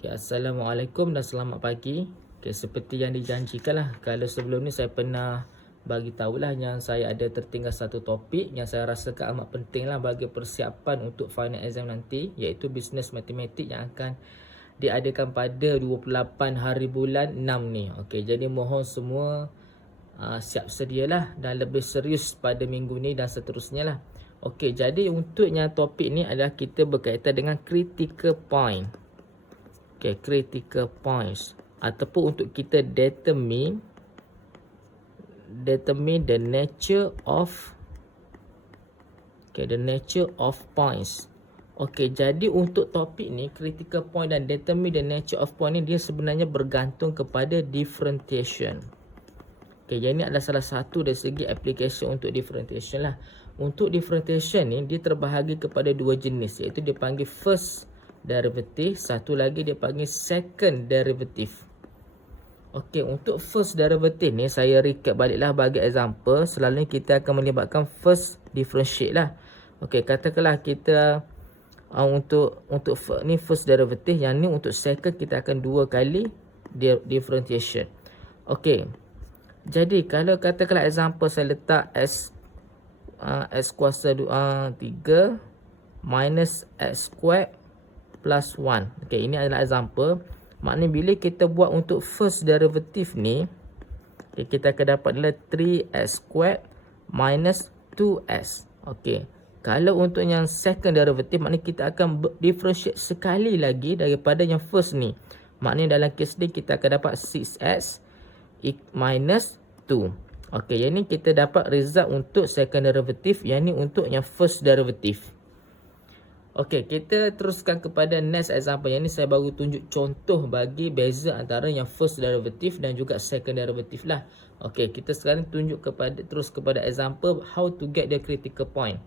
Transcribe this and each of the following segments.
Okay, Assalamualaikum dan selamat pagi. Okay, seperti yang dijanjikan lah, kalau sebelum ni saya pernah bagi tahulah yang saya ada tertinggal satu topik yang saya rasakan amat penting lah bagi persiapan untuk final exam nanti, iaitu Business Matematik yang akan diadakan pada 28 hari bulan 6 ni. Okay, jadi mohon semua siap sedialah dan lebih serius pada minggu ni dan seterusnya lah. Okay, jadi untuk yang topik ni adalah kita berkaitan dengan critical point. Okay, critical points ataupun untuk kita determine the nature of points. Okay, jadi untuk topik ni critical point dan determine the nature of point ni dia sebenarnya bergantung kepada differentiation. Okay, jadi ini adalah salah satu dari segi application untuk differentiation lah. Untuk differentiation ni dia terbahagi kepada dua jenis, iaitu dia panggil first derivative, satu lagi dia panggil second derivative. Okey, untuk first derivative ni saya recap baliklah bagi example. Selalunya kita akan melibatkan first differentiate lah. Okey, katakanlah kita untuk ni first derivative, yang ni untuk second kita akan dua kali differentiation. Okey. Jadi kalau katakanlah example saya letak s kuasa 3 minus x squared plus 1. Okay, ini adalah example. Maknanya bila kita buat untuk first derivative ni, okay, kita akan dapat nilai 3x squared minus 2s. Okay. Kalau untuk yang second derivative, maknanya kita akan differentiate sekali lagi daripada yang first ni. Maknanya dalam kes ni kita akan dapat 6s minus 2. Okay, yang ni kita dapat result untuk second derivative, yang ni untuk yang first derivative. Okey, kita teruskan kepada next example. Yang ni saya baru tunjuk contoh bagi beza antara yang first derivative dan juga second derivative lah. Okey, kita sekarang terus kepada example how to get the critical point.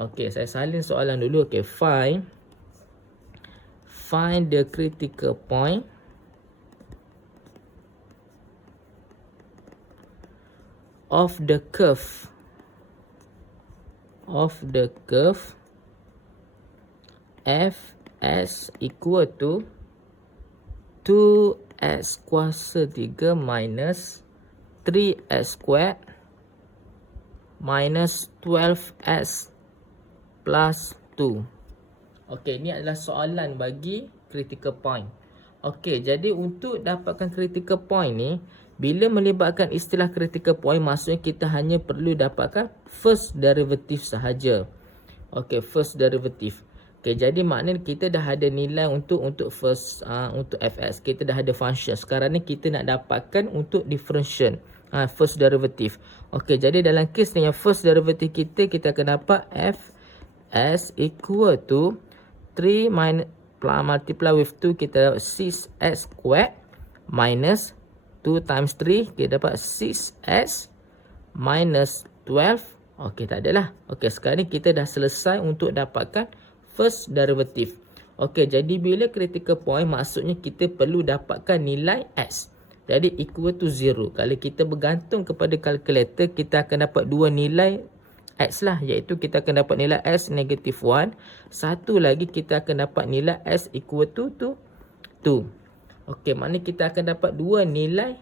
Okey, saya salin soalan dulu. Okey, find the critical point of the curve fs equal to 2x kuasa 3 minus 3x squared minus 12x plus 2. Okey, ini adalah soalan bagi critical point. Okey, jadi untuk dapatkan critical point ni, bila melibatkan istilah critical point, maksudnya kita hanya perlu dapatkan first derivative sahaja. Okey, first derivative. Okay, jadi maknanya kita dah ada nilai untuk first untuk fx. Kita dah ada function. Sekarang ni kita nak dapatkan untuk differential first derivative. Okey, jadi dalam kes ni yang first derivative kita akan dapat fs equal to 3 minus multiply with 2, kita dapat 6x squared minus 2 times 3, kita dapat 6x minus 12. Okey, tak adalah. Okey, sekarang ni kita dah selesai untuk dapatkan first derivative. Okey, jadi bila critical point, maksudnya kita perlu dapatkan nilai x. Jadi equal to 0. Kalau kita bergantung kepada kalkulator, kita akan dapat dua nilai x lah, iaitu kita akan dapat nilai x negative 1. Satu lagi kita akan dapat nilai x equal to 2. Okey, maknanya kita akan dapat dua nilai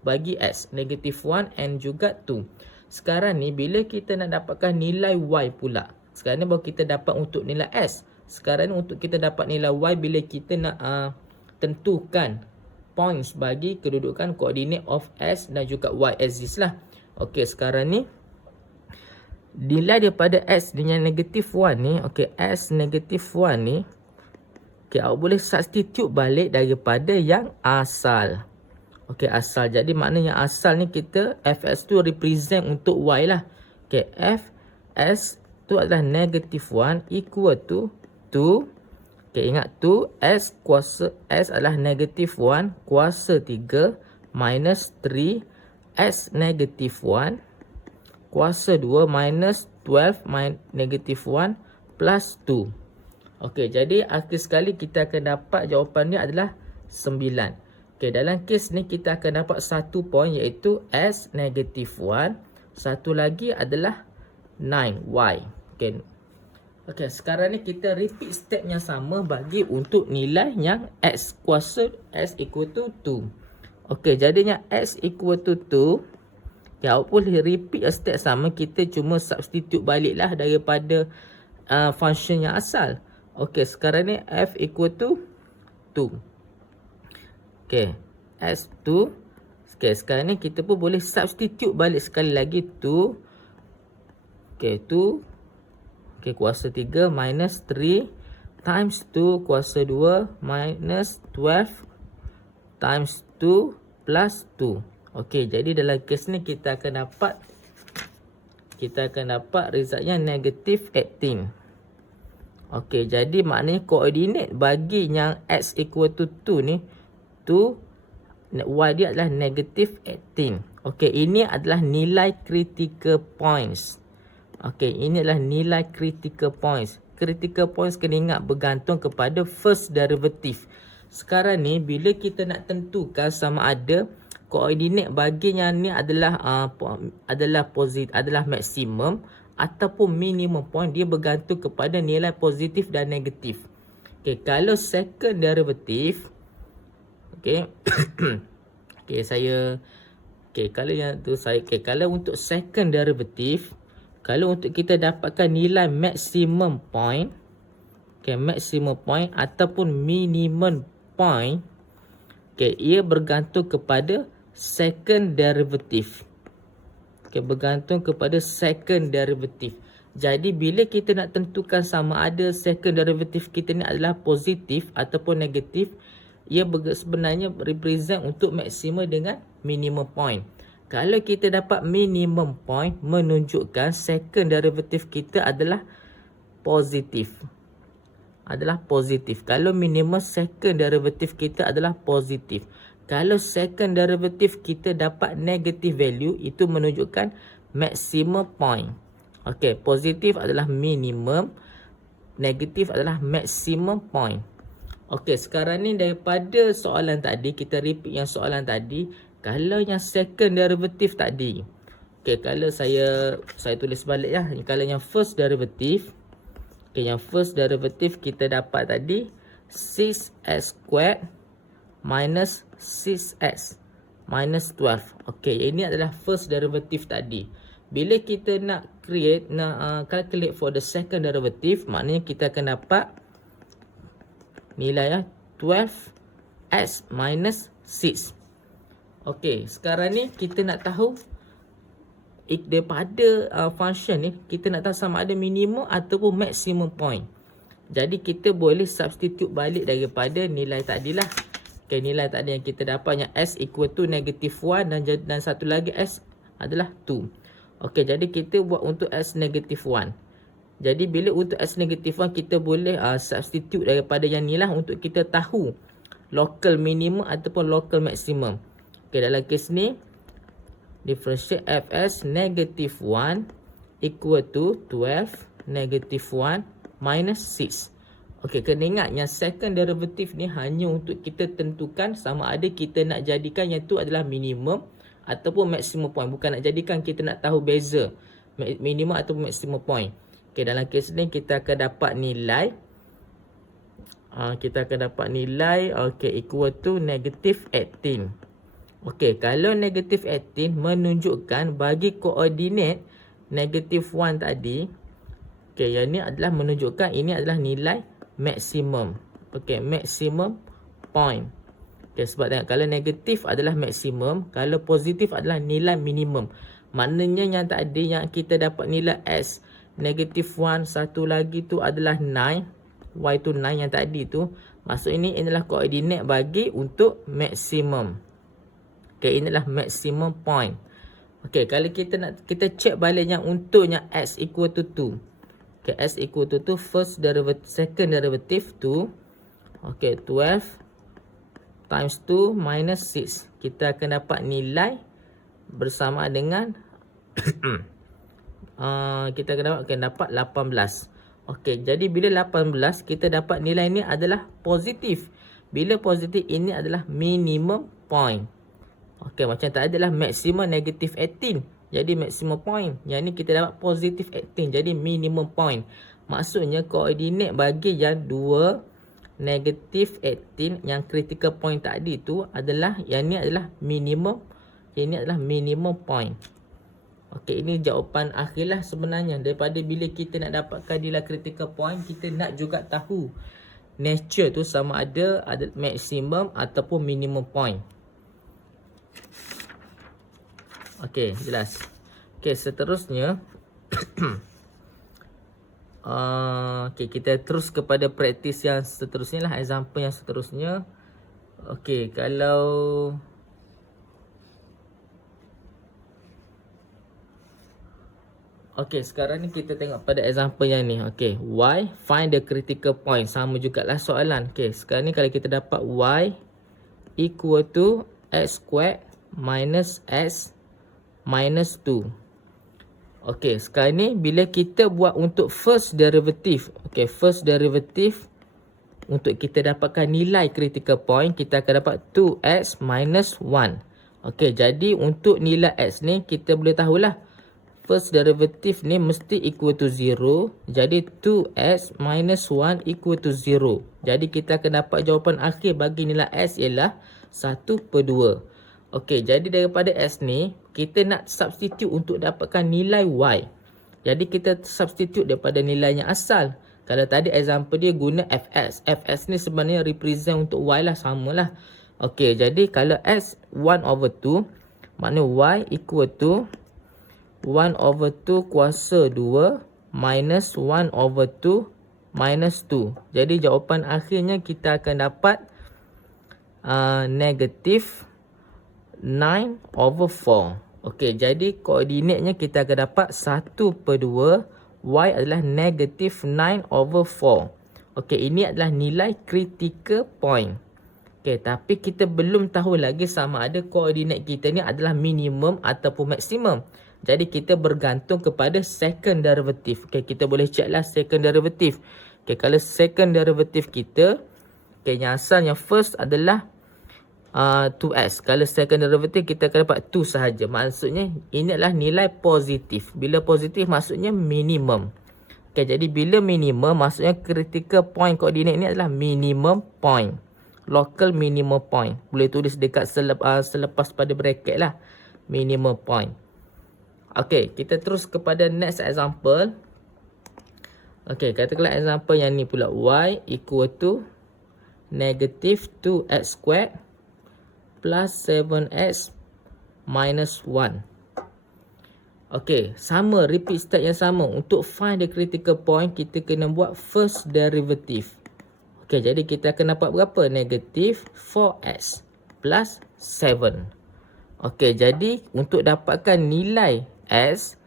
bagi x, negative 1 and juga 2. Sekarang ni bila kita nak dapatkan nilai y pula, sekarang ni baru kita dapat untuk nilai s. Sekarang ni untuk kita dapat nilai y, bila kita nak tentukan points bagi kedudukan koordinat of s dan juga y axis lah. Okey, sekarang ni nilai daripada s dengan negative 1 ni, okey, s negative 1 ni, okey, awak boleh substitute balik daripada yang asal. Okey, asal. Jadi maknanya yang asal ni kita fs tu represent untuk y lah. Okey, fs tu adalah negative 1 equal to 2. Okay, ingat 2x kuasa s adalah negative 1 kuasa 3 minus 3x negative 1 kuasa 2 minus 12 negative 1 plus 2. Okey, jadi akhir sekali kita akan dapat jawapannya adalah 9. Okey, dalam kes ni kita akan dapat satu point, iaitu s negative 1. Satu lagi adalah 9y. Okay. Okey, sekarang ni kita repeat step yang sama bagi untuk nilai yang x kuasa x equal to 2. Okey, jadinya x equal to 2. Okay, walaupun repeat step sama, kita cuma substitute baliklah daripada function yang asal. Okey, sekarang ni f equal to 2. Okey, x2. Okey, sekarang ni kita pun boleh substitute balik sekali lagi 2. Okey, 2. Okey, kuasa 3 minus 3 times 2 kuasa 2 minus 12 times 2 plus 2. Okey, jadi dalam kes ni kita akan dapat resultnya negative 18. Okey, jadi maknanya koordinat bagi yang x equal to 2 ni, y dia adalah negative 18. Okey, ini adalah nilai critical points. Okey, ini adalah nilai critical points. Critical points kena ingat bergantung kepada first derivative. Sekarang ni bila kita nak tentukan sama ada koordinat baginya ni adalah maksimum ataupun minimum point, dia bergantung kepada nilai positif dan negatif. Okey, kalau second derivative, okey. Kalau untuk second derivative, kalau untuk kita dapatkan nilai maximum point, maximum point ataupun minimum point, ia bergantung kepada second derivative. Bergantung kepada second derivative. Jadi bila kita nak tentukan sama ada second derivative kita ni adalah positif ataupun negatif, ia sebenarnya represent untuk maksimum dengan minimum point. Kalau kita dapat minimum point, menunjukkan second derivative kita adalah positif. Kalau minimum second derivative kita adalah positif. Kalau second derivative kita dapat negative value, itu menunjukkan maximum point. Okey, positif adalah minimum, negatif adalah maximum point. Okey, sekarang ni daripada soalan tadi, kita repeat yang soalan tadi. Kalau yang second derivative tadi, okey, kalau saya tulis balik ya. Kalau yang first derivative, yang first derivative kita dapat tadi 6x squared minus 6x minus 12. Okey, ini adalah first derivative tadi. Bila kita nak calculate for the second derivative, maknanya kita akan dapat nilai 12x minus 6. Okey, sekarang ni kita nak tahu daripada function ni, kita nak tahu sama ada minimum ataupun maximum point. Jadi kita boleh substitute balik daripada nilai tadilah. Okay, nilai tadi yang kita dapat yang s equal to negative 1 dan satu lagi s adalah 2. Okey, jadi kita buat untuk s negative 1. Jadi bila untuk s negative 1 kita boleh substitute daripada yang ni lah untuk kita tahu local minimum ataupun local maximum. Okey, dalam kes ni differentiate fs negative 1 equal to 12 negative 1 minus 6. Okey, kena ingat yang second derivative ni hanya untuk kita tentukan sama ada kita nak jadikan yang tu adalah minimum ataupun maximum point. Bukan nak jadikan kita nak tahu beza minimum ataupun maximum point. Okey, dalam kes ni kita akan dapat nilai equal to negative 18. Okey, kalau negative 18 menunjukkan bagi koordinat negative 1 tadi, okey, yang ni adalah menunjukkan ini adalah nilai maksimum. Okey, maksimum point. Okey, sebab tengok kalau negatif adalah maksimum, kalau positif adalah nilai minimum. Maknanya yang tadi yang kita dapat nilai s negative 1, satu lagi tu adalah 9, y tu 9 yang tadi tu. Maksud ini adalah koordinat bagi untuk maksimum. Okey, inilah maximum point. Okey, kalau kita check balik yang untuk yang x equal to 2. Okey, x equal to 2, first derivative, second derivative 2. Okey, 12 times 2 minus 6. Kita akan dapat nilai bersama dengan kita akan dapat 18. Okey, jadi bila 18 kita dapat nilai ni adalah positif. Bila positif, ini adalah minimum point. Okey, macam tadi adalah maximum negative 18. Jadi maximum point. Yang ni kita dapat positive 18. Jadi minimum point. Maksudnya koordinat bagi yang 2 negative 18 yang critical point tadi tu adalah, yang ni adalah minimum, yang ni adalah minimum point. Okey, ini jawapan akhir lah sebenarnya. Daripada bila kita nak dapatkan nilai critical point, kita nak juga tahu nature tu sama ada maximum ataupun minimum point. Okey, jelas. Okey, seterusnya okey, kita terus kepada praktis yang seterusnya lah, example yang seterusnya. Okey, kalau okey, sekarang ni kita tengok pada example yang ni. Okey, y, find the critical point. Sama jugalah soalan. Okey, sekarang ni kalau kita dapat y equal to x squared minus x minus 2. Okey, sekarang ni bila kita buat untuk first derivative. Okey, first derivative untuk kita dapatkan nilai critical point, kita akan dapat 2x minus 1. Okey, jadi untuk nilai x ni kita boleh tahulah first derivative ni mesti equal to 0. Jadi 2x minus 1 equal to 0. Jadi kita akan dapat jawapan akhir bagi nilai x ialah 1/2. Okey, jadi daripada x ni kita nak substitute untuk dapatkan nilai y. Jadi kita substitute daripada nilainya asal. Kalau tadi example dia guna fx. Fx ni sebenarnya represent untuk y lah, samalah. Okey, jadi kalau x 1/2, maknanya y equal to 1/2 kuasa 2 minus 1/2 minus 2. Jadi jawapan akhirnya kita akan dapat negatif 9/4. Okey, jadi koordinatnya kita akan dapat 1/2, y adalah negatif 9/4. Okey, ini adalah nilai critical point. Okey, tapi kita belum tahu lagi sama ada koordinat kita ni adalah minimum ataupun maksimum. Jadi kita bergantung kepada second derivative. Okey, kita boleh check lah second derivative. Okey, kalau second derivative kita, okey, yang asal yang first adalah 2x. Kalau second derivative kita akan dapat 2 sahaja. Maksudnya ini adalah nilai positif. Bila positif maksudnya minimum. Okey, jadi bila minimum maksudnya critical point koordinat ini adalah minimum point. Local minimum point. Boleh tulis dekat selepas pada bracket lah. Minimum point. Okey, kita terus kepada next example. Okey, katakanlah example yang ni pula. Y equal to negative 2x squared plus 7x minus 1. Okey, sama, repeat step yang sama. Untuk find the critical point, kita kena buat first derivative. Okey, jadi kita akan dapat berapa? Negatif 4x plus 7. Okey, jadi untuk dapatkan nilai s,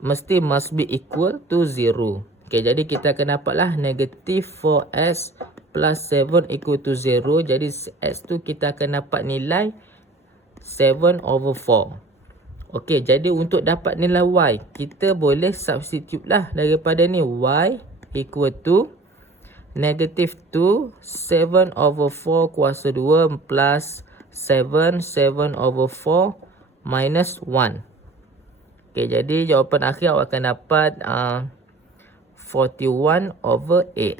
must be equal to 0. Okey, jadi kita akan dapatlah negatif 4x plus 7 equal to 0. Jadi x tu kita akan dapat nilai 7/4. Okey, jadi untuk dapat nilai y, kita boleh substitute lah daripada ni. Y equal to negatif 2 7/4 kuasa 2 plus 7/4 minus 1. Okey, jadi jawapan akhir awak akan dapat 41/8.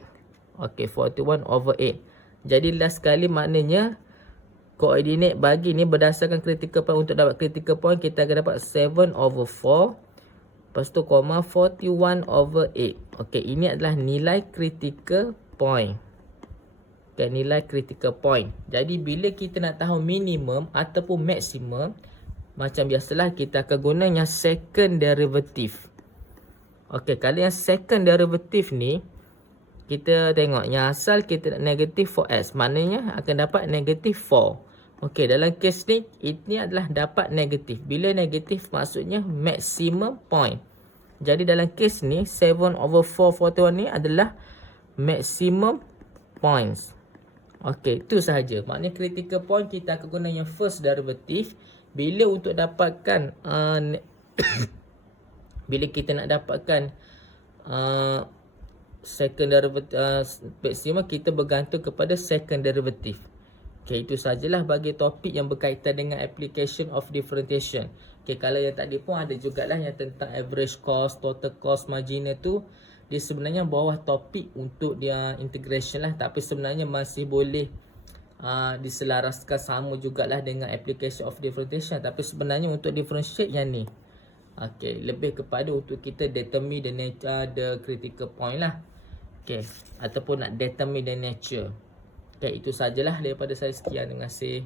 Okey, 41/8. Jadi last sekali maknanya koordinat bagi ni berdasarkan critical point. Untuk dapat critical point kita akan dapat 7/4. Lepas tu koma 41/8. Okey, ini adalah nilai critical point. Okay, nilai critical point. Jadi bila kita nak tahu minimum ataupun maksimum, macam biasalah kita akan guna yang second derivative. Okey, kalau yang second derivative ni, kita tengok yang asal kita negatif 4x. Maknanya akan dapat negatif 4. Okey, dalam kes ni, ini adalah dapat negatif. Bila negatif maksudnya maximum point. Jadi dalam kes ni, 7/4 ni adalah maximum points. Okey, itu sahaja. Maknanya critical point kita akan guna yang first derivative. Bila untuk dapatkan bila kita nak dapatkan second derivative maksimum, kita bergantung kepada second derivative. Okey, itu sajalah bagi topik yang berkaitan dengan application of differentiation. Okey, kalau yang tadi pun ada jugalah yang tentang average cost, total cost, marginal tu. dia sebenarnya bawah topik untuk dia integration lah, tapi sebenarnya masih boleh diselaraskan sama jugalah dengan application of differentiation. Tapi sebenarnya untuk differentiate yang ni, okey, lebih kepada untuk kita determine the nature, the critical point lah. Okey, ataupun nak determine the nature. Okey, itu sajalah daripada saya. Sekian, terima kasih.